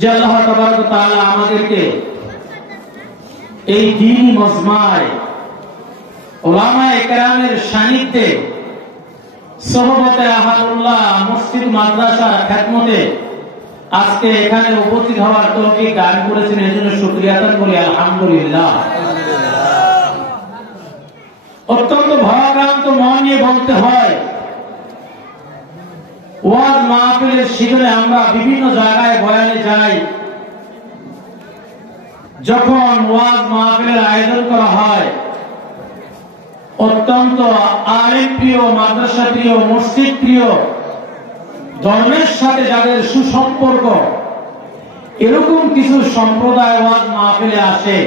যে আল্লাহ তাবারক ওয়া তাআলা আমাদেরকে এই দ্বীনি মজমায় উলামায়ে কেরামের সান্নিধ্যে সোহবতে আহলুল্লাহ মসজিদ মাদ্রাসা খেদমতে আজকে এখানে উপস্থিত হওয়ার তৌফিক দান করেছেন, এজন্য শুকরিয়া আদান করি আলহামদুলিল্লাহ। অত্যন্ত ভারাক্রান্ত মন নিয়ে বলতে হয়, ওয়াজ মাহফিলের শিবিরে আমরা বিভিন্ন জায়গায় বয়ানে যাই, যখন ওয়াজ মাহফিলের আয়োজন করা হয় অত্যন্ত আলেম প্রিয়, মাদ্রাসা প্রিয়, মসজিদ প্রিয়, ধর্মের সাথে যাদের সুসম্পর্ক এরকম কিছু সম্প্রদায় ওয়াজ মাহফিলে আসে।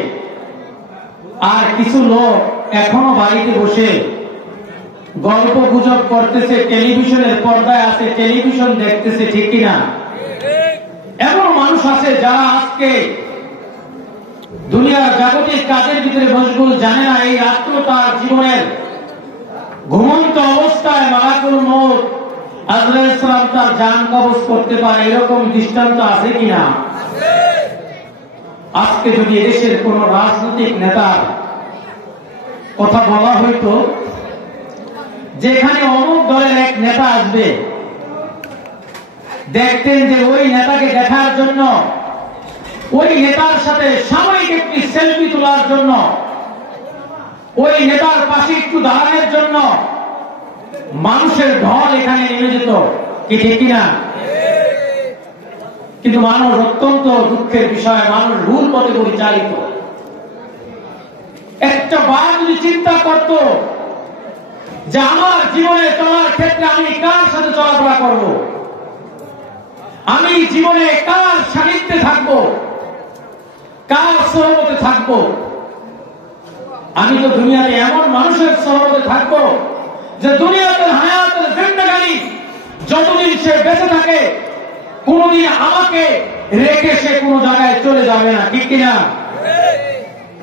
আর কিছু লোক এখনো বাড়িতে বসে গল্প গুজব করতেছে, টেলিভিশনের পর্দায় আছে, টেলিভিশন দেখতেছে, ঠিক কিনা? এমন মানুষ আছে যারা আজকে দুনিয়ার জাগতিক কাজের ভিতরে মশগুল, জানে না এই রাত্র তার জীবনের ঘুমন্ত অবস্থায় মালাকুল মউত আজরাইল সালাম তার জান কবজ করতে পারে, এরকম দৃষ্টান্ত আছে কিনা? আজকে যদি এদেশের কোন রাজনৈতিক নেতার কথা বলা হইতো, যেখানে অমুক দলের এক নেতা আসবে, দেখতেন যে ওই নেতাকে দেখার জন্য, ওই নেতার সাথে সাময়িক একটি সেলফি তোলার জন্য, ওই নেতার পাশে একটু দাঁড়ানোর জন্য মানুষের ঢল এখানে নেমে যেত, কি ঠিক কিনা? কিন্তু মানুষ অত্যন্ত দুঃখের বিষয়, মানুষ ভুল পথে পরিচালিত। একটা বার যদি চিন্তা করত যে আমার জীবনে চলার ক্ষেত্রে আমি কার সাথে চলাফেরা করব, আমি জীবনে কার সান্নিধ্যে থাকবো, কার সহবতে থাকবো, আমি তো দুনিয়াতে এমন মানুষের সহবতে থাকবো যে দুনিয়াতে হায়াতের জিন্দেগানি যতদিন সে বেঁচে থাকে কোনদিন আমাকে রেখে সে কোন জায়গায় চলে যাবে না, ঠিক কিনা?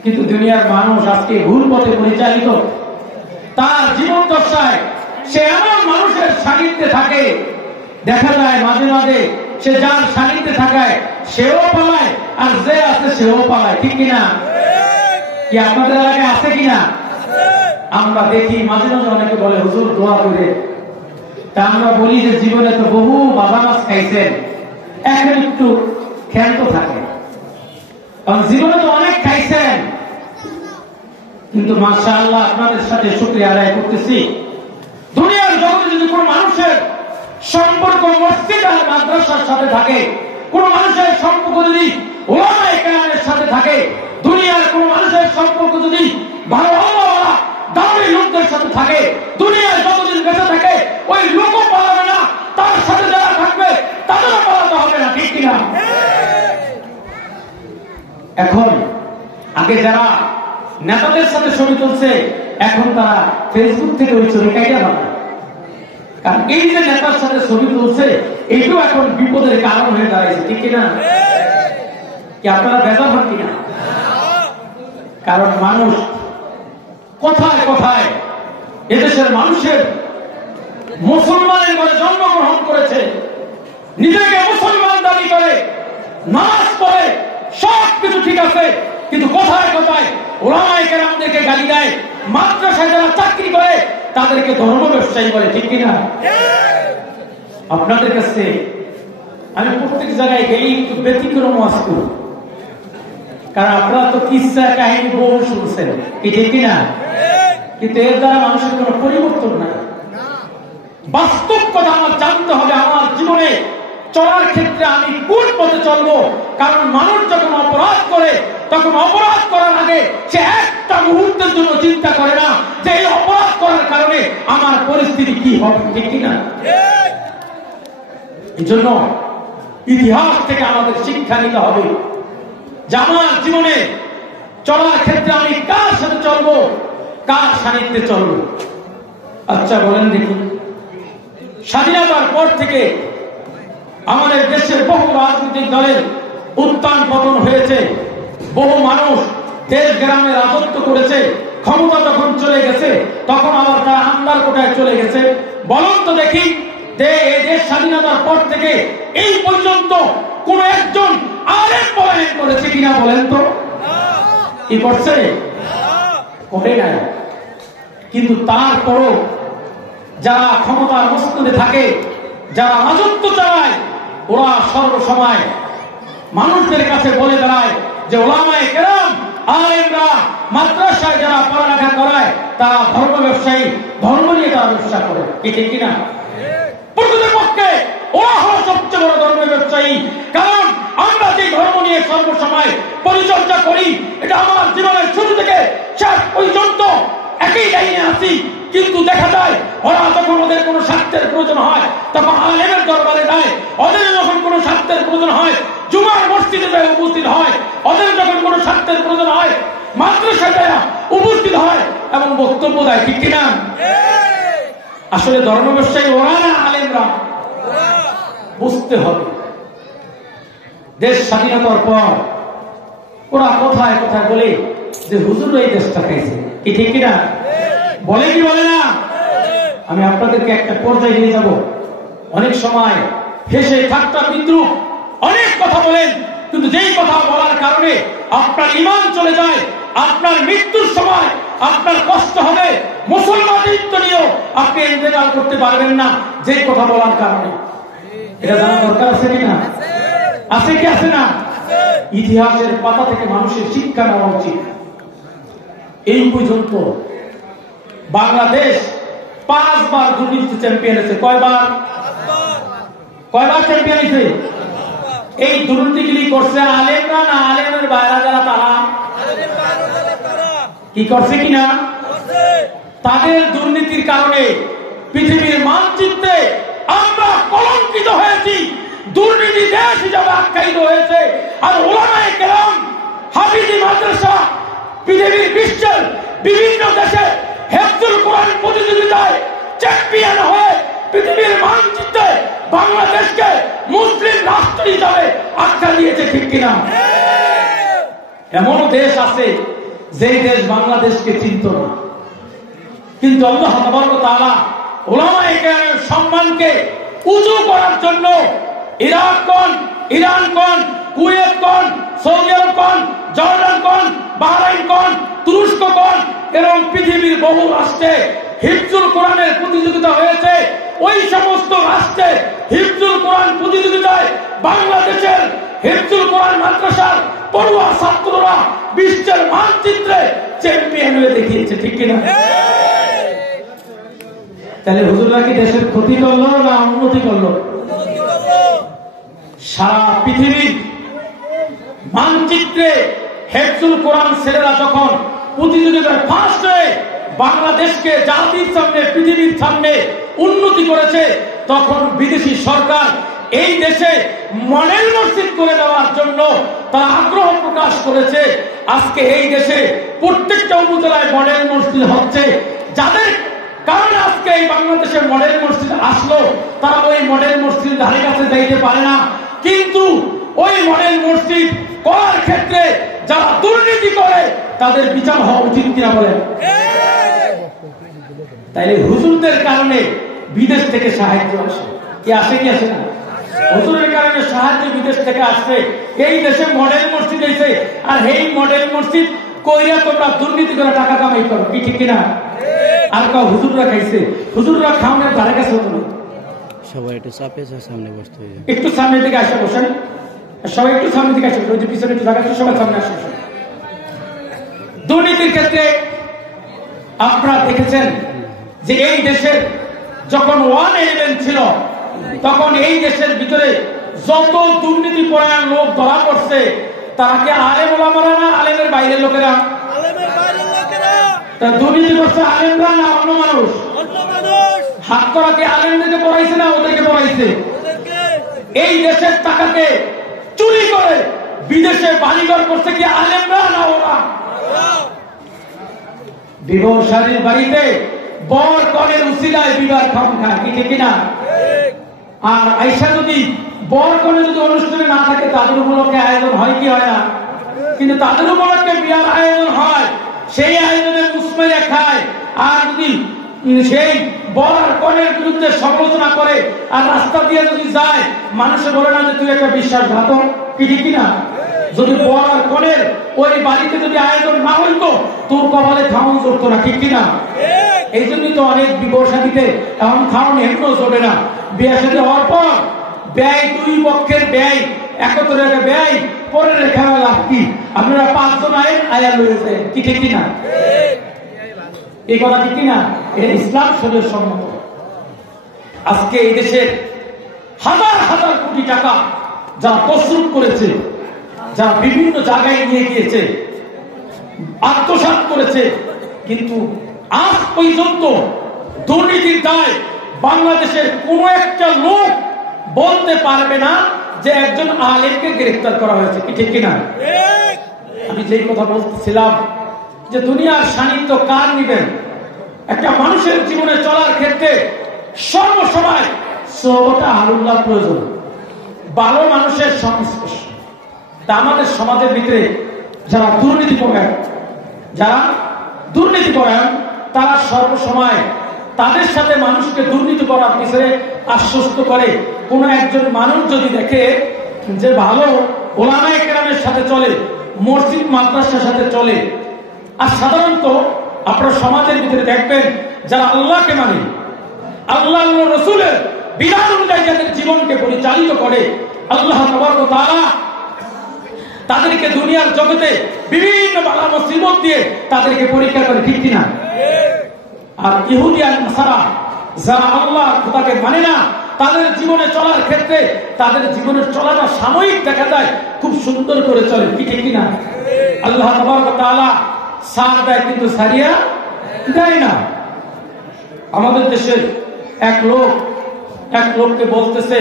কিন্তু দুনিয়ার মানুষ আজকে ভুল পথে পরিচালিত। তার জীবন দশায় সে এমন মানুষের সান্নিধ্যে থাকে, দেখা যায় মাঝে মাঝে সে যার সান্নিধ্যে থাকায় সেও পালায়, আর যে আছে সেও পালায়, ঠিক কিনা? কি আপনাদের এলাকায় আছে কিনা? আমরা দেখি মাঝে মাঝে অনেকে বলে হুজুর দোয়া করে, তা আমরা বলি যে জীবনে তো বহু বাবা মাছ খাইছেন, এখন একটু ক্ষান্ত থাকে, কারণ জীবনে তো অনেক খাইছেন। কিন্তু মাশাআল্লাহ আপনাদের সাথে শুকরিয়া আদায় করতেছি, দুনিয়ার জগতে যদি কোন মানুষের সম্পর্ক মসজিদ আর মাদ্রাসার সাথে থাকে, কোন মানুষের সম্পর্ক যদি উলামায়ে কেরামের সাথে থাকে, দুনিয়ার কোন মানুষের সম্পর্ক যদি ভালো আল্লাহওয়ালা দামি লোকদের সাথে থাকে, দুনিয়ার যতদিন বেঁচে থাকে ওই লোকও পালাবে না, তার সাথে যারা থাকবে তাদেরও পালাতে হবে না, ঠিক কিনা? এখন আগে যারা নেতাদের সাথে ছবি তুলছে, এখন তারা ফেসবুক থেকে ওই ছবি কাইটা বানায়, কারণ এই যে নেতার সাথে ছবি তুলছে এটাও এখন বিপদের কারণ হয়ে দাঁড়াইছে, ঠিক কিনা? কি আপনারা বেজার হন কিনা? কারণ মানুষ কোথায় কোথায় এদেশের মানুষের মুসলমানের ঘরে জন্মগ্রহণ করেছে, নিজেকে মুসলমান দাবি করে, নামাজ পড়ে, সব কিছু ঠিক আছে, কিন্তু কোথায় কোথায় উলামায়ে কেরামদেরকে গালি দেয়, মাদ্রাসায় যারা চাকরি করে তাদেরকে ধর্ম ব্যবসায়ী বলে, ঠিক কিনা? আপনাদের কাছে আমি প্রত্যেক জায়গায় গেলেই একটু ব্যতিক্রম ওয়াজ করি, কারণ আপনারা তো কিসসা কাহিনী বহু শুনছেন, কি ঠিক কিনা? কিন্তু এর দ্বারা মানুষের কোন পরিবর্তন নাই। বাস্তব কথা আমার জানতে হবে, আমার জীবনে চলার ক্ষেত্রে আমি কোন পথে চলবো। কারণ মানুষ যখন অপরাধ করে তখন অপরাধ করার আগে সে একটা মুহূর্তের জন্য চিন্তা করে না যে এই অপরাধ করার কারণে আমার পরিস্থিতি কি হবে, ঠিক কিনা? এই জন্য ইতিহাস থেকে আমাদের শিক্ষা নিতে হবে যে আমার জীবনে চলার ক্ষেত্রে আমি কার সাথে চলবো, কার সান্নিধ্যে চলবো। আচ্ছা বলেন দেখি, স্বাধীনতার পর থেকে আমাদের দেশের বহু রাজনৈতিক দলের উত্থান পতন হয়েছে, বহু মানুষ দেশ গ্রামে রাজত্ব করেছে, ক্ষমতা যখন চলে গেছে তখন আবার তারা হামলার কোটায় চলে গেছে। বলুন তো দেখি, দেশ স্বাধীনতার পর থেকে এই পর্যন্ত কোন একজন আলেম পলায়ন করেছে কিনা বলেন তো? কি করছে? করে নাই। কিন্তু তারপরও যারা ক্ষমতার মস্তদে থাকে, যারা রাজত্ব চালায়, ওরা সর্বসময় মানুষদের কাছে বলে দাঁড়ায় যে ওলামায়ে কেরাম, আলেমরা, মাদ্রাসায় যারা পড়ালেখা করায় তারা ধর্ম ব্যবসায়ী, ধর্ম নিয়ে তারা ব্যবসা করে। কি ঠিক কিনা? প্রকৃতপক্ষে ওরা হলো সবচেয়ে বড় ধর্ম ব্যবসায়ী। কারণ আমরা যে ধর্ম নিয়ে সর্বসময় পরিচর্যা করি, এটা আমার জীবনের শুরু থেকে শেষ পর্যন্ত একই লাইনে আছি। কিন্তু দেখা যায় ওরা যখন ওদের কোনো স্বার্থের প্রয়োজন হয় তখন আলেমের দরবারে যায়, ওদের যখন কোনো স্বার্থের প্রয়োজন হয় জুমার মসজিদে উপস্থিত হয়, ওদের যখন কোনো স্বার্থের প্রয়োজন হয় মাদ্রাসায় উপস্থিত হয় এবং বক্তব্য দেয়। ঠিক কিনা? আসলে ধর্ম ব্যবসায়ী ওরা না আলেমরা? বুঝতে হবে। দেশ স্বাধীনতার পর ওরা কোথায় কোথায় বলে যে হুজুর এই দেশটা খাইছে। কি ঠিক কিনা? বলে কি বলে না? আমি আপনাদেরকে একটা পর্যায়ে নিয়ে যাব। অনেক সময় হেসে ঠাট্টা বিদ্রুপ অনেক কথা বলেন, কিন্তু যেই কথা বলার কারণে আপনার ঈমান চলে যায়, আপনার মৃত্যুর সময় আপনার কষ্ট হবে, মুসলমানিত্ব নিয়েও আপনি ইন্তেকাল করতে পারবেন না যেই কথা বলার কারণে। এটা জানা দরকার আছে কিনা? আছে কি আছে না? ইতিহাসের পাতা থেকে মানুষের শিক্ষা নেওয়া উচিত। এই পর্যন্ত বাংলাদেশ 5 বার দুর্নীতি চ্যাম্পিয়ন হয়েছে। কয়বার? কয়বার চ্যাম্পিয়ন হয়েছে? এই দুর্নীতিগুলি করছে আলেমরা না আলেমের বাইরে যারা তারা? কি করছে কিনা? তাদের দুর্নীতির কারণে পৃথিবীর মানচিত্রে আমরা কলঙ্কিত হয়েছি, দুর্নীতি দেশ হিসাবে আখ্যায়িত হয়েছে। আর উলামায়ে কেরাম, হাফিজি মাদ্রাসা পৃথিবীর বিশ্বের বিভিন্ন দেশে হিফজুল কোরআন প্রতিযোগিতায় চ্যাম্পিয়ন হয়ে পৃথিবীর মানচিত্রে বাংলাদেশকে মুসলিম রাষ্ট্র হিসাবে আখ্যা দিয়েছে। ঠিক কিনা? এমন দেশ আছে যে দেশ বাংলাদেশকে চিনত না, কিন্তু আল্লাহ তাবারক ওয়া তাআলা উলামায়ে কেরামের সম্মানকে উঁচু করার জন্য ইরাক কোন, ইরান কোন, কুয়েত কোন, সৌদি আরব কোন, জর্ডান কোন, বাহরাইন কোন, তুরস্ক কোন, এবং পৃথিবীর বহু রাষ্ট্রে হিফজুল কোরআনের প্রতিযোগিতা হয়েছে। ওই সমস্ত রাষ্ট্রে হিফজুল কোরআন প্রতিযোগিতায় বাংলাদেশের হিফজুল কোরআন মাদ্রাসার পড়ুয়া ছাত্ররা বিশ্বের মানচিত্রে চ্যাম্পিয়ন হয়ে দেখিয়েছে। ঠিক কিনা? তাহলে হুজুররা কি দেশের ক্ষতি করলো না উন্নতি করলো? সারা পৃথিবীর মানচিত্রে হিফজুল কোরআন ছেলেরা যখন প্রতিযোগিতায় ফার্স্ট হয়ে বাংলাদেশকে জাতির সামনে, পৃথিবীর সামনে উন্নতি করেছে, তখন বিদেশি সরকার এই দেশে মডেল মসজিদ করে দেওয়ার জন্য তারা আগ্রহ প্রকাশ করেছে। আজকে এই দেশে প্রত্যেকটা উপজেলায় মডেল মসজিদ হচ্ছে। যাদের কারণে আজকে এই বাংলাদেশে মডেল মসজিদ আসলো, তারা ওই মডেল মসজিদ ধারে কাছে যাইতে পারে না। কিন্তু ওই মডেল মসজিদ করার ক্ষেত্রে যারা দুর্নীতি করে তাদের বিচার হওয়া উচিত কিনা বলেন? তাইলে হুজুরদের কারণে বিদেশ থেকে সাহায্য আসে। কি আসে কি আসে না? হুজুরের কারণে সাহায্য বিদেশ থেকে আসছে। এই দেশে মডেল মসজিদ এসে, আর এই মডেল মসজিদ কইরা তোমরা দুর্নীতি করে টাকা কামাই করো। কি ঠিক কিনা? আর কাউ হুজুররা খাইছে, হুজুররা খাওয়ানোর ধারে কাছে হতো না। সবাই একটু চাপে সামনে বসতে হবে, একটু সামনের দিকে আসে বসেন, সবাই একটু সামনের দিকে আসে, ওই যে পিছনে একটু জায়গা আছে, সবাই সামনে আসে। দুর্নীতির ক্ষেত্রে আপনারা দেখেছেন যে এই দেশের যখন 111 ছিল তখন এই দেশের ভিতরে যত দুর্নীতি পরায়ণ লোক ধরা পড়ছে, তারা কি আলেম ওলামারা না আলেমের বাইরের লোকেরা? তা দুর্নীতি করছে আলেমরা না অন্য মানুষ? হাত করা কি আলেমদেরকে পড়াইছে না ওদেরকে পড়াইছে? এই দেশের টাকাকে চুরি করে বিদেশে বাড়িঘর করছে কি আলেমরা না ওরা? বিবাহশালীর বাড়িতে বর কনের উসিলায় বিবাহ খাম খায়। কি ঠিক না? আর আইসা যদি বর কনে যদি অনুষ্ঠানে না থাকে তাদের উপলক্ষে আয়োজন হয় কি হয় না? কিন্তু তাদের উপলক্ষে বিয়ার আয়োজন হয়, সেই আয়োজনে মুসমেরে খায়। আর যদি সেই বর আর কনের বিরুদ্ধে সমালোচনা করে আর রাস্তা দিয়ে যদি যায়, মানুষে বলে না যে তুই একটা বিশ্বাসঘাতক, কি ঠিক কিনা? যদি বর আর কনের ওই বাড়িতে যদি আয়োজন না হইতো, তোর কপালে খাওয়ান চড়তো না, ঠিক কিনা? এই জন্যই তো অনেক বিবাহ শাদীতে এখন খাওয়ান এমনও চলে না। বিয়ে শাদী হওয়ার পর ব্যয়, দুই পক্ষের ব্যয় একত্রে একটা ব্যয়, পরে রেখা লাভ কি? আপনারা 5 জন আয়া রয়েছে, কি ঠিক কিনা? এই কথা ঠিক কিনা? এটা ইসলাম শরীয়ত সম্মত। আজকে এই দেশের হাজার হাজার কোটি টাকা যারা প্রস্তুত করেছে, যারা বিভিন্ন জায়গায় নিয়ে গিয়েছে, আত্মসাৎ করেছে, কিন্তু আজ পর্যন্ত দুর্নীতির দায় বাংলাদেশের কোন একটা লোক বলতে পারবে না যে একজন আলেমকে গ্রেফতার করা হয়েছে, কি ঠিক কিনা? আমি যেই কথা বলতেছিলাম যে দুনিয়ার সান্নিধ্য কার নিবেন? একটা মানুষের জীবনে চলার ক্ষেত্রে সর্বসময় সোহবতে আহলুল্লাহ প্রয়োজন, ভালো মানুষের সংস্পর্শ। তা আমাদের সমাজের ভিতরে যারা দুর্নীতি করেন তারা সর্বসময় তাদের সাথে মানুষকে দুর্নীতি করার পিছনে আশ্বস্ত করে। কোন একজন মানুষ যদি দেখে যে ভালো ওলামায়ে কেরামের সাথে চলে, মসজিদ মাদ্রাসার সাথে চলে, আর সাধারণত আপনারা সমাজের ভিতরে দেখবেন যারা আল্লাহকে মানে, আল্লাহ রসুলের বিধান অনুযায়ী যাদের জীবনকে পরিচালিত করে, আল্লাহ তাবারক ওয়া তাআলা তাদেরকে দুনিয়ার জগতে বিভিন্ন বালা মুসিবত দিয়ে তাদেরকে পরীক্ষা করে, ঠিক কিনা? আর ইহুদি আর নাসারা যারা আল্লাহ খোদাকে মানে না, তাদের জীবনে চলার ক্ষেত্রে তাদের জীবনের চলাটা সাময়িক দেখা যায়, খুব সুন্দর করে চলে, কি ঠিক কিনা? আল্লাহ তাবারক ওয়া তাআলা সার দেয় কিন্তু সারিয়া দেয় না। আমাদের দেশের এক লোককে বলতেছে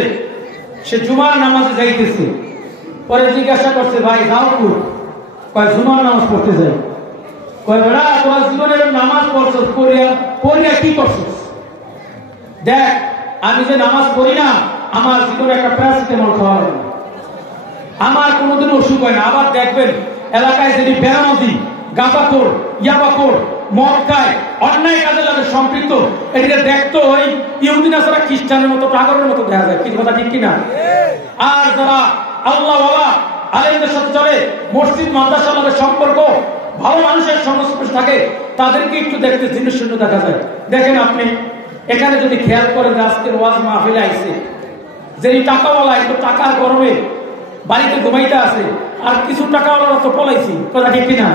সে জুমার নামাজে যাইতেছে, পরে জিজ্ঞাসা করছে ভাই যাও কই? কয় জুমার নামাজ পড়তে যাই। কয় বেড়া তোরা জীবনের নামাজ পড়ছস, পড়িয়া কি করছস? দেখ আমি যে নামাজ পড়ি না, আমার জীবনে একটা প্যারাসিটামল খাওয়া হয় না, আমার কোনোদিন অসুখ হয় না। আবার দেখবেন এলাকায় যদি বেনামাজি, গাঁজাখোর, ইয়াবাখোর, মদ খায়, অন্যায় কাজে লাগে সম্পৃক্ত, এদিকে দেখতো ওই ইহুদি নাসারা খ্রিস্টানের মতো পাগলের মতো দেখা যায়, কিছু কথা ঠিক কিনা? আর যারা আল্লাহওয়ালা আলেমদের সাথে চলে, মসজিদ মাদ্রাসার সাথে সম্পর্ক, ভালো মানুষের সংস্পর্শ থাকে, তাদেরকে একটু দেখতে জিনিস শূন্য দেখা যায়। দেখেন আপনি এখানে যদি খেয়াল করেন আজকের ওয়াজ মাহফিলে আইছে, যে টাকাওয়ালা একটু টাকার গরমে বাড়িতে ঘুমাইতে আছে, আর কিছু টাকাওয়ালারা তো পলাইছি, কথা ঠিক কিনা?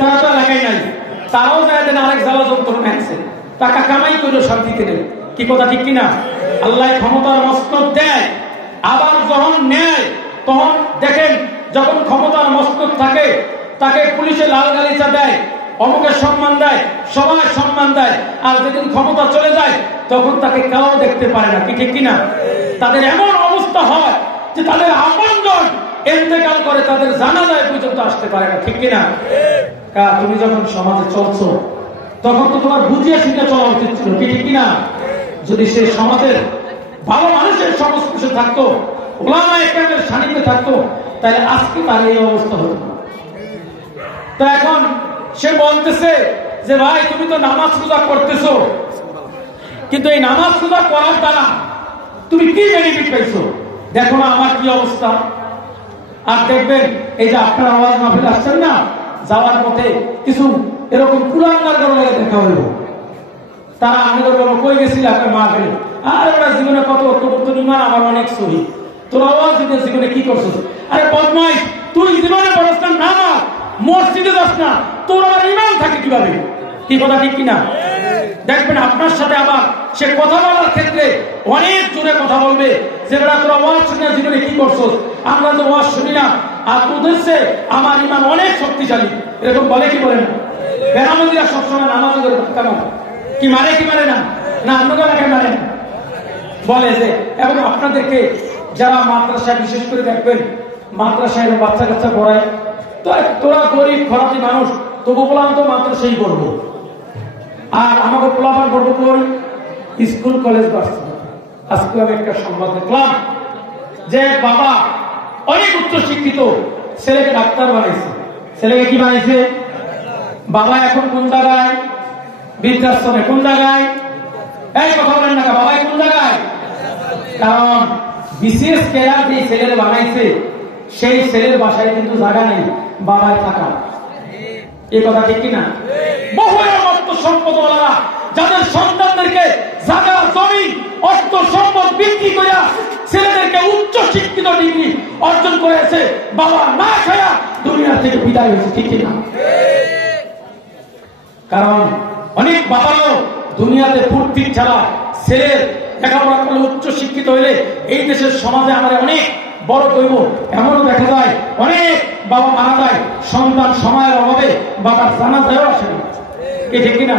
তারা তো এলাকায় নাই, তারাও যায় দেন আরেক জ্বালা যন্ত্রণা আছে, টাকা কামাই করলেও শান্তিতে নেই, কি কথা ঠিক কিনা? আল্লাহ ক্ষমতার মস্তক দেয়, আবার যখন নেয় তখন দেখেন যখন ক্ষমতার মস্তক থাকে তাকে পুলিশে লাল গালিচা দেয়, অমুকের সম্মান দেয়, সবাই সম্মান দেয়, আর যেদিন ক্ষমতা চলে যায় তখন তাকে কেউ দেখতে পারে না, কি ঠিক কিনা? তাদের এমন অবস্থা হয় যে তাদের আপনজন ইন্তেকাল করে, তাদের জানাজায় পর্যন্ত আসতে পারে না, ঠিক কিনা? তুমি যখন সমাজে চলছো তখন তো তোমার বুঝিয়ে শিখে চলা উচিত ছিল, কি ঠিক কিনা? যদি সে সমাজের ভালো মানুষের সংস্পর্শে থাকতো, ওলামায়ে কেরামের সান্নিধ্যে থাকতো, তাহলে আজকে তার এই অবস্থা হতো না। তো এখন সে বলতেছে যে ভাই তুমি তো নামাজ রোজা করতেছো, কিন্তু এই নামাজ রোজা করার দ্বারা তুমি কি বেনিফিট পাইছো? দেখো না আমার কি অবস্থা। আর দেখবেন এই যে আপনার আওয়াজ মাহফিল আসছেন না, যাওয়ার পথে কিছু এরকম কুলাঙ্গার করে দেখা হইল, তারা আমাদের বলো কই গেছিল আপনার মাহফিল? আর ওরা জীবনে কত ইমান আমার অনেক সহি, তোর আওয়াজ দিতে জীবনে কি করছো? আরে বদমাইশ, তুই জীবনে বলছেন নামাজ মসজিদে যাস না, তোর আবার ইমান থাকে কিভাবে? কি কথা ঠিক কিনা? দেখবেন আপনার সাথে আবার সে কথা বলার ক্ষেত্রে অনেক জোরে কথা বলবে, যে বেড়া তোরা ওয়াজ শুনে জীবনে কি করছো? আমরা তো ওয়াজ শুনি না, আর তোদের সে আমার ইমান অনেক শক্তিশালী, এরকম বলে কি বলে না? বেনামাজিরা সবসময় নামাজে করে কি মারে, কি মারে না? না আপনাকে মারে না বলে যে। এবং আপনাদেরকে যারা মাদ্রাসায় বিশেষ করে দেখবেন মাদ্রাসায় বাচ্চা কাচ্চা পড়ায়, তো তোরা গরিব খরাতি মানুষ, তবু বললাম তো মাদ্রাসাই করবো, আর আমাকে পোলাপান করবো কই? স্কুল কলেজ বাড়ছে। আজকে আমি একটা সংবাদ দেখলাম যে বাবা অনেক উচ্চ শিক্ষিত, ছেলেকে ডাক্তার বানাইছে। ছেলেকে কি বানাইছে? বাবা এখন কোন জায়গায়? বৃদ্ধাশ্রমে। কোন জায়গায়? এই কথা বলেন না, বাবাই কোন জায়গায়? কারণ বিশেষ কেয়ার যে ছেলের বানাইছে সেই ছেলের বাসায় কিন্তু জায়গা নেই বাবায় থাকা। এই কথা ঠিক কিনা? বহু অর্থ সম্পদওয়ালারা যাদের সন্তানদেরকে জায়গা, জমি, অর্থ সম্পদ বিক্রি করে ছেলেদেরকে উচ্চ শিক্ষিত ডিগ্রি অর্জন করেছে, বাবা না খায়া দুনিয়া থেকে বিদায় হয়েছে, ঠিক কিনা? কারণ অনেক বাবাও দুনিয়াতে ফুর্তির ছাড়া ছেলের লেখাপড়া করলে উচ্চ শিক্ষিত হইলে এই দেশের সমাজে আমাদের অনেক বড় করব, এমনও দেখা যায় অনেক বাবা মারা যায় সন্তান সময়ের অভাবে বাবার জানাজায়ও আসে না, ঠিক কিনা?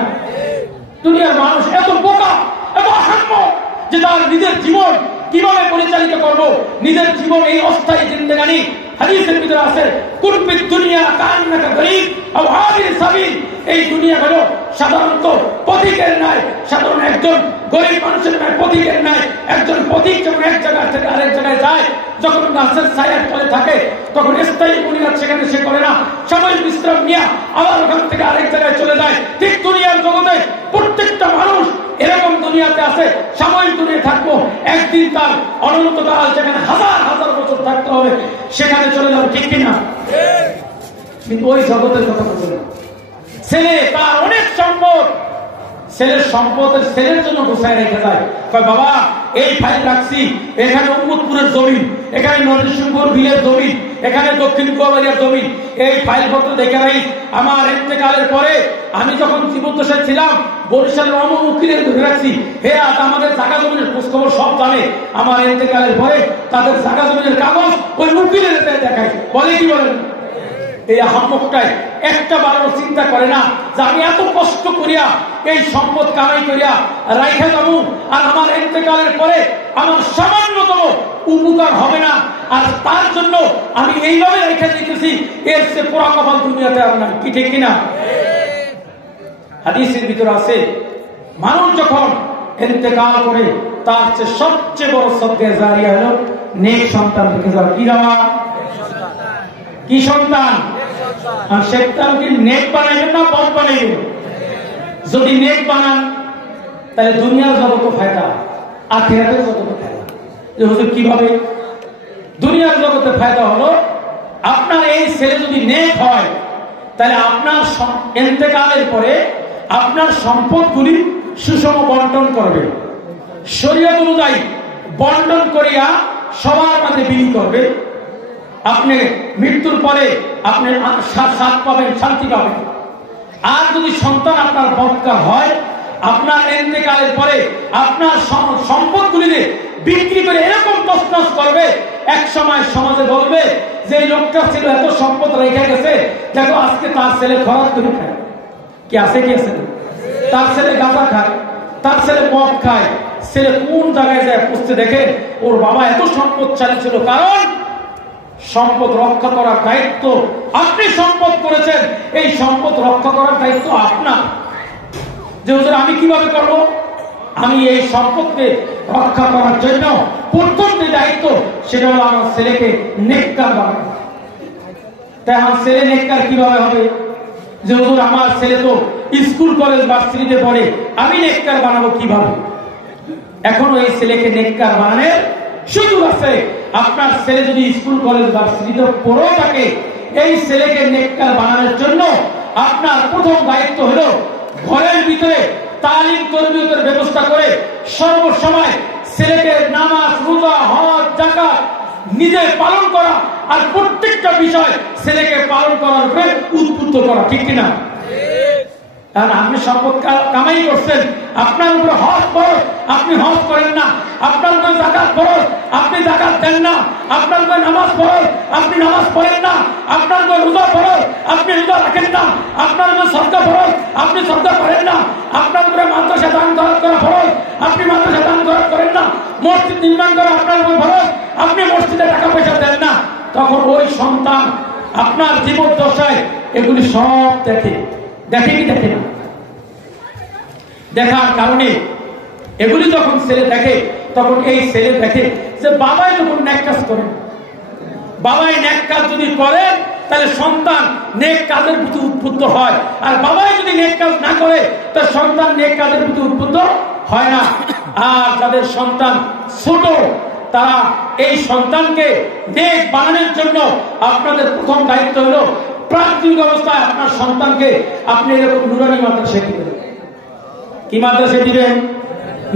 দুনিয়ার মানুষ এত বোকা এত হাম্য যে তার নিজের জীবন কিভাবে পরিচালিত করব, নিজের জীবন এই অস্থায়ী জিন্দেগানি। হাদিসের ভিতরে আছে কুরবিদ দুনিয়া কান্নাকা গরীব আও আবির সাবিল। এই দুনিয়া হলো সাধারণত পথিকের ন্যায়, সাধারণ একজন গরিব মানুষের ন্যায় পথিকের ন্যায়। একজন পথিক যখন এক জায়গা থেকে আরেক জায়গায় যায়, যখন গাছের ছায়ার তলে থাকে তখন স্থায়ী বুনিয়াদ সেখানে সে করে না, সাময়িক বিশ্রাম নিয়ে আবার ওখান থেকে আরেক জায়গায় চলে যায়। ঠিক দুনিয়ার জগতে প্রত্যেকটা মানুষ এরকম দুনিয়াতে আছে, সাময়িক দুনিয়া থাকবো, একদিন তার অনন্তকাল যেখানে হাজার হাজার বছর থাকতে হবে সেখানে চলে যাবে, ঠিক কিনা? কিন্তু ওই জগতের কথা বলছে না। ছেলে তার অনেক সম্পদ, ছেলের সম্পদের ছেলের জন্য গোছায় রেখে যায়। বাবা এই ফাইল রাখছি, এখানে উম্মতপুরের জমি, এখানে নরসিংহপুর বিলের জমি, এখানে দক্ষিণ কুয়াবাড়িয়ার জমি, এই ফাইল পত্র দেখে রাখি। আমার ইন্তেকালের পরে আমি যখন জীবদ্দশায় ছিলাম বরিশালের অমুক উকিলের ধরে রাখছি, হে আজ আমাদের জায়গা জমিনের খোঁজখবর সব জানে। আমার ইন্তেকালের পরে তাদের জায়গা জমিনের কাগজ ওই উকিলের দেখায়, বলে কি বলেন? এই হাম্মকটাই একটা বারও চিন্তা করে না যে আমি এত কষ্ট করিয়া এই সম্পদ কামাই করিয়া রাইখা যাবো, আর আমার ইন্তেকালের পরে আমার সামান্যতম উপকার হবে না, আর তার জন্য আমি এইভাবে রেখে দিতেছি, এর সে পোড়া কপাল দুনিয়াতে আর না, কি ঠিক কিনা? হাদিসের ভিতরে আছে মানুষ যখন ইন্তেকাল করে তার চেয়ে সবচেয়ে বড় সদকা জারিয়া হলো নেক সন্তান রেখে যাওয়া। কি রামা? কি সন্তান? আর সন্তানকে নেক বানাইবেন না বদ বানাইবেন? যদি নেক বানান তাহলে দুনিয়ার জগত ফায়দা, আখিরাতের জগত ফায়দা। হুজুর কিভাবে? দুনিয়ার জগতে ফায়দা হলো আপনার এই ছেলে যদি নেক হয় তাহলে আপনার ইন্তেকালের পরে আপনার সম্পদগুলি সুষম বন্টন করবে, শরীয়ত অনুযায়ী বন্টন করিয়া সবার মাঝে বিলি করবে। আপনি মৃত্যুর পরে আপনি সাথ পাবেন, শান্তি পাবেন। আর যদি সন্তান আপনার বদকার হয়, আপনার ইন্তেকালের পরে আপনার সম্পদগুলিতে বিক্রি করে এরকম তছনছ করবে, এক সময় সমাজে বলবে যে লোকটা ছিল এত সম্পদ রেখে গেছে, দেখো আজকে তার ছেলে খরচ করে খায়। কি আছে? কি আছে? তার ছেলে গাঁজা খায়, তার ছেলে মদ খায়, ছেলে কোন জায়গায় যায় পুষতে দেখে ওর বাবা এত সম্পদশালী ছিল। কারণ সম্পদ রক্ষা করার দায়িত্ব আপনি সম্পদ করেছেন, এই সম্পদ রক্ষা করার দায়িত্ব আপনার। যে হুজুর আমি কিভাবে করব? আমি এই সম্পদকে রক্ষা করার জন্য প্রথম যে দায়িত্ব সেটা হলো আমার ছেলেকে নেককার বানানো। তাই আমার ছেলে নেককার কিভাবে হবে? যে হুজুর আমার ছেলে তো স্কুল কলেজ ভার্সিটিতে পড়ে, আমি নেককার বানাবো কিভাবে? এখনো এই ছেলেকে নেককার বানানোর সুযোগ আছে। আপনার ছেলে যদি স্কুল কলেজ ভার্সিটিতে পড়েও থাকে, এই ছেলেকে নেককার বানানোর জন্য আপনার প্রথম দায়িত্ব হলো ঘরের ভিতরে তালিম তরবিয়তের ব্যবস্থা করে সর্বসময় ছেলেকে নামাজ, রোজা, হজ, যাকাত নিজে পালন করা, আর প্রত্যেকটা বিষয় ছেলেকে পালন করার উপরে উদ্বুদ্ধ করা, ঠিক কিনা? কারণ আপনি সম্পদ কামাই করছেন, আপনার উপরে হজ ফরজ, আপনি হজ করেন না। আপনার উপরে যাকাত ফরজ, আপনি যাকাত দেন না। আপনার উপরে নামাজ ফরজ, আপনি নামাজ পড়েন না। আপনার উপরে রোজা ফরজ, আপনি রোজা রাখেন না। আপনার উপরে সদকা ফরজ, আপনি সদকা করেন না। আপনার উপরে মাদ্রাসা দান খরচ করা ফরজ, আপনি মাদ্রাসা দান খরচ করেন না। মসজিদ নির্মাণ করা আপনার উপরে ফরজ, আপনি মসজিদে টাকা পয়সা দেন না। তখন ওই সন্তান আপনার জীবদ্দশায় এগুলি সব দেখে কি দেখে না? দেখার কারণে এগুলি যখন ছেলে দেখে, তখন এই ছেলে দেখে যে বাবাই যখন নেক কাজ করে, বাবাই নেক কাজ যদি করে তাহলে সন্তান নেক কাজের প্রতি উদ্বুদ্ধ হয়, আর বাবাই যদি নেক কাজ না করে তাহলে সন্তান নেক কাজের প্রতি উদ্বুদ্ধ হয় না। আর যাদের সন্তান ছোট, তারা এই সন্তানকে নেক বানানোর জন্য আপনাদের প্রথম দায়িত্ব হলো প্রাথমিক অবস্থায় আপনার সন্তানকে আপনি এরকম নুরানি মাদ্রাসায় দিবেন। কি মাদ্রাসায় দিবেন?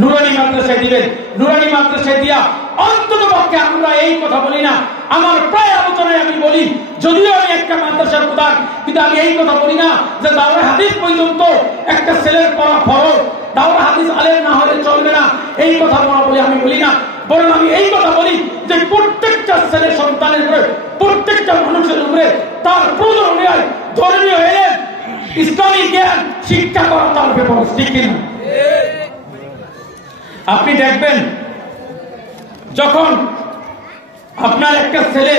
নুরানি মাদ্রাসায় দিবেন। নুরানি মাদ্রাসায় দিয়া অন্তত পক্ষে আমরা এই কথা বলি না, আমার প্রায় আলোচনায় আমি বলি, যদিও আমি একটা মাদ্রাসার প্রধান, কিন্তু আমি এই কথা বলি না যে দাওরা হাদিস পর্যন্ত একটা ছেলের পড়া ফরজ, দাওরা হাদিস আলেম না হলে চলবে না, এই কথা বলি আমি বলি না। বরং আমি এই কথা বলি যে প্রত্যেকটা ছেলে সন্তানের উপরে, প্রত্যেকটা মানুষের উপরে তার প্রয়োজন অনুযায়ী ধর্মীয় এলেম, ইসলামী জ্ঞান শিক্ষা করা তার ব্যাপার, ঠিক কিনা? আপনি দেখবেন যখন আপনার একটা ছেলে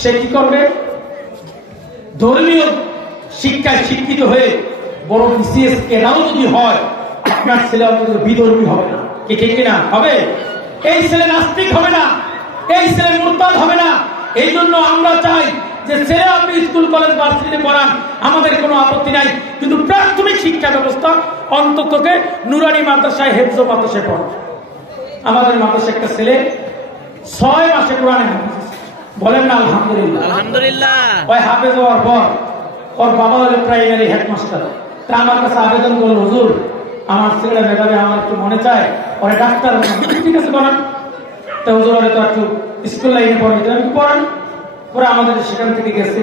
সে কি করবে, ধর্মীয় শিক্ষায় শিক্ষিত হয়ে বড় বিসিএস এরাও যদি হয়, আপনার ছেলে অন্তত বিধর্মী হবে না, কি ঠিক কিনা? হবে। এই ছেলে নাস্তিক হবে না, এই ছেলে মুরতাদ হবে না। এই জন্য আমরা চাই যে ছেলে আপনি স্কুল কলেজ ভার্সিটিতে পড়ান, আমাদের কোনো আপত্তি নাই, কিন্তু প্রাথমিক শিক্ষা ব্যবস্থা অন্ততকে নুরানি মাদ্রাসায়, হেফজ মাদ্রাসায় পড়ান। আমাদের মাদ্রাসায় একটা ছেলে 6 মাসে কোরআনে হাফেজ, বলেন না আলহামদুলিল্লাহ? আলহামদুলিল্লাহ। ওই হাফেজ হওয়ার পর ওর বাবা হলো প্রাইমারি হেডমাস্টার। তা আমার কাছে আবেদন করলো, হুজুর আমার ছেলেটা মেধাবী, আমার একটু মনে চায় ওরা ডাক্তার। ঠিক আছে পড়ান। তো হুজুর ওরা তো একটু স্কুল লাইনে পড়াইতে, আমি পড়ান। পরে আমাদের সেখান থেকে গেছে,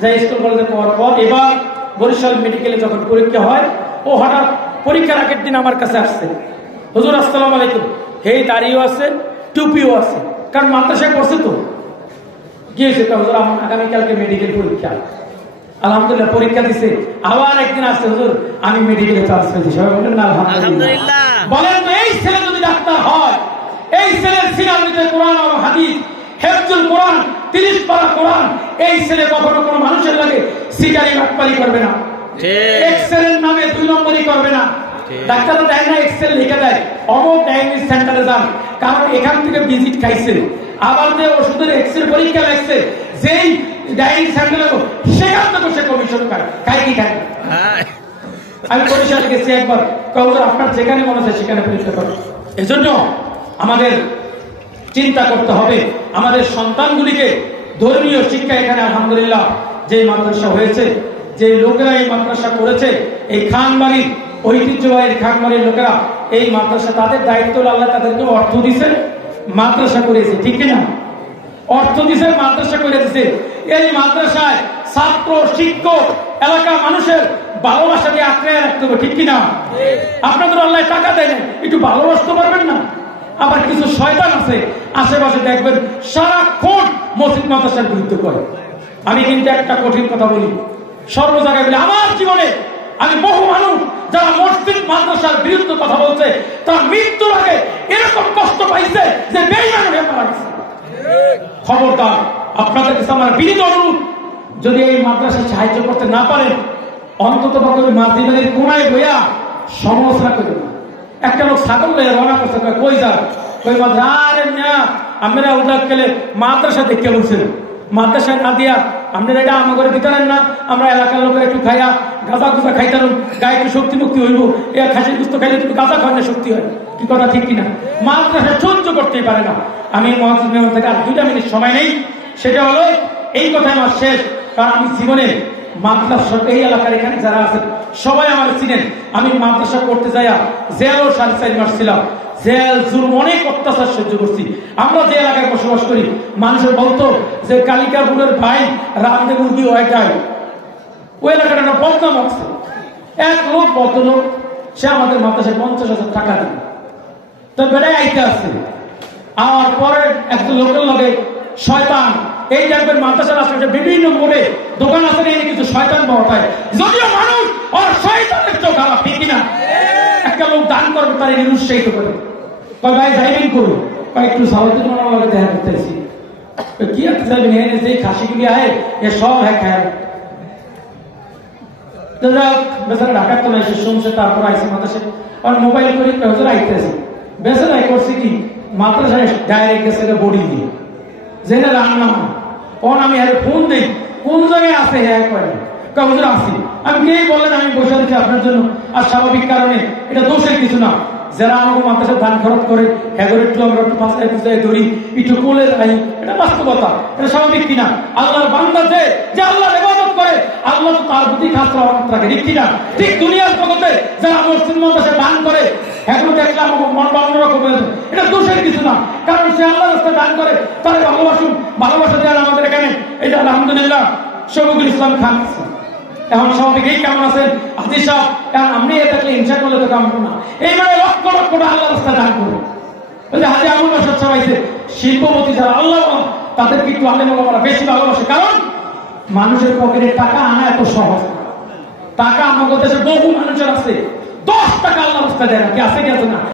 যাই স্কুল কলেজে পড়ার পর এবার বরিশাল মেডিকেলে যখন পরীক্ষা হয়, ও হঠাৎ পরীক্ষার আগের দিন আমার কাছে আসছে, হুজুর আসসালামু আলাইকুম। হেই দাড়িও আছে, টুপিও আছে, কারণ মাদ্রাসায় পড়ছে তো। গিয়েছে, হুজুর আমার আগামীকালকে মেডিকেল পরীক্ষা। আলহামদুলিল্লাহ পরীক্ষা দিছে। আবার একদিন আসছে, হুজুর আমি মেডিকেলে চান্স পেয়েছি। সবাই বলেন না আলহামদুলিল্লাহ। বলেন তো এই ছেলে যদি ডাক্তার হয়, এই ছেলের সিনার ভিতরে কোরআন ও হাদিস, হেফজুল কোরআন, 30 পারা কোরআন, এই ছেলে কখনো কোনো মানুষের লাগে সিটারি বাটপারি করবে না, এক্সেলের নামে 2 নম্বরই করবে না। ডাক্তাররা দেয় না এক্সেল লিখে দেয়, অমুক ডায়াগনোস সেন্টারে যান, কারণ এখান থেকে ভিজিট খাইছে, আবার যে ওষুধের এক্সেল পরীক্ষা লাগছে, যেই ডায়াগনোস সেন্টারে সেখান থেকে সে কমিশন খায় কি খায়। আমি বরিশালে গেছি একবার, আপনার যেখানে মনে হয় সেখানে পরীক্ষা করে। এজন্য আমাদের চিন্তা করতে হবে আমাদের সন্তানগুলিকে ধর্মীয় শিক্ষা। এখানে আলহামদুলিল্লাহ যে মাদ্রাসা হয়েছে, যে লোকেরা এই মাদ্রাসা করেছে, এই খানবাড়ির ঐতিহ্যবাহী খানবাড়ির লোকেরা এই মাদ্রাসা, তাদের দায়িত্ব আল্লাহ তাদেরকে অর্থ দিছে, মাদ্রাসা করেছে, ঠিক না? অর্থ দিছে, মাদ্রাসা করে দিছে। এই মাদ্রাসায় ছাত্র, শিক্ষক, এলাকা মানুষের ভালোবাসা দিয়ে আঁকড়ে রাখতে হবে, ঠিক কিনা? আপনাদের আল্লাহ টাকা দেয়, একটু ভালোবাসতে পারবেন না? আবার কিছু শয়তান আছে আশেপাশে, দেখবেন সারাক্ষণ মসজিদ মাদ্রাসার বিরুদ্ধে করে। আমি কিন্তু একটা কঠিন কথা বলি, সর্ব জায়গায় বলি, আমার জীবনে আমি বহু মানুষ যারা মসজিদ মাদ্রাসার বিরুদ্ধে কথা বলছে, তারা মৃত্যুর আগে এরকম কষ্ট পাইছে যে বেঈমান হয়ে মারা গেছে। খবরদার, আপনাদের কাছে আমার বিনীত অনুরোধ, যদি এই মাদ্রাসায় সাহায্য করতে না পারেন, অন্তত পক্ষে মাতৃবাড়ির কোনায় বইয়া সমালোচনা করে না। একটা লোক ছাগল লইয়া রওনা করছে, কই যান? কই মাদ্রাসা না, আমরা উদার গেলে মাদ্রাসা দেখতে বলছেন, মাদ্রাসায় না দিয়া আপনারা এটা আমাদের দিতেন না, আমরা এলাকার লোকের একটু খাইয়া গাঁজা গুজা খাইতাম, গায়ে একটু শক্তি মুক্তি হইব, এ খাসির গুস্ত খাইলে একটু গাঁজা খাওয়ালে শক্তি হয়, কি কথা ঠিক কিনা? মাদ্রাসা সহ্য করতেই পারে না। আমি মহাজিদ মেহমান থেকে আর 2 মিনিট সময় নেই, সেটা হলো এই কথাই আমার শেষ। কারণ আমি জীবনে মাদ্রাসা, এই এলাকার এখানে যারা আছেন সবাই আমার চিনেন, আমি মাদ্রাসা করতে যাইয়া জেলও 4.5 মাস ছিলাম, জেল জুলুম অনেক অত্যাচার সহ্য করছি। আমরা যে এলাকায় বসবাস করি, মানুষের বলতো যে কালিকাপুরের ভাই রামদে মুরগি ওইটাই, ওই এলাকাটা একটা বদনাম আছে। এক লোক ভদ্রলোক, সে আমাদের মাদ্রাসায় 50,000 টাকা দিল, তো বেড়াই আইতে আসছে। আর পরে একটা লোকের লগে শয়তান, এই দেখবেন মাদ্রাসার আশেপাশে বিভিন্ন মোড়ে দোকান আছে, এই কিছু শয়তান পাওয়া, যদিও মানুষ আর শয়তানের চোখ খারাপ, ঠিক কিনা? একটা লোক দান করবে, তার উৎসাহিত করে, ভাই যাইবেন করুন, একটু সাহায্য তোমার দেখা করতেছি, কি একটা যাবেন, যে খাসিগুলি আয় এ সব হ্যাঁ খায়। বেচারা ঢাকার তো নাই, সে শুনছে, তারপর আইসে মাদ্রাসায় মোবাইল করে আইতেছে, বেচারা করছে কি মাদ্রাসায় ডাইরেক্ট গেছে বডি দিয়ে, যে না রান্না অন, আমি ফোন দিই কোন জায়গায় আছে, হ্যাঁ করে আসি, আমি কে বলেন, আমি বসে দিচ্ছি আপনার জন্য। আর স্বাভাবিক কারণে এটা দোষের কিছু না, যারা আমাকে মাদ্রাসা দান খরচ করে হ্যাগর একটু আমরা একটু পাশায় পিছায় ধরি একটু কোলে যাই, এটা বাস্তবতা, এটা স্বাভাবিক কিনা? আল্লাহর বান্দা যে আল্লাহর ইবাদত করে আল্লাহ তো তার প্রতি খাস রহমত রাখে, ঠিক কিনা? ঠিক দুনিয়ার জগতে যারা মসজিদ মাদ্রাসা দান করে এখন দেখলাম মনটা অন্যরকম হয়ে যায়, এটা দোষের কিছু না, কারণ সে আল্লাহর রাস্তায় দান করে, তার ভালোবাসা দেওয়ার আমাদের এখানে এই যে আলহামদুলিল্লাহ শফিকুল ইসলাম খান এখন স্বাভাবিকই কেমন আছেন হাজি সাহেব, কারণ আপনি এ থাকলে হিংসা করলে তো কামড় না, এইভাবে লক্ষ লক্ষ আল্লাহ রাস্তায় দান করবো। ওই যে হাজি আবুল বাসার সবাইছে শিল্পপতি যারা আল্লাহ তাদেরকে একটু আলেম ওলামারা বেশি ভালোবাসে, কারণ মানুষের পকেটে টাকা আনা এত সহজ না। টাকা আমাদের দেশে বহু মানুষের আছে 10 টাকা আল্লাহ রাস্তায় দেয় না, কি আছে কি আছে না?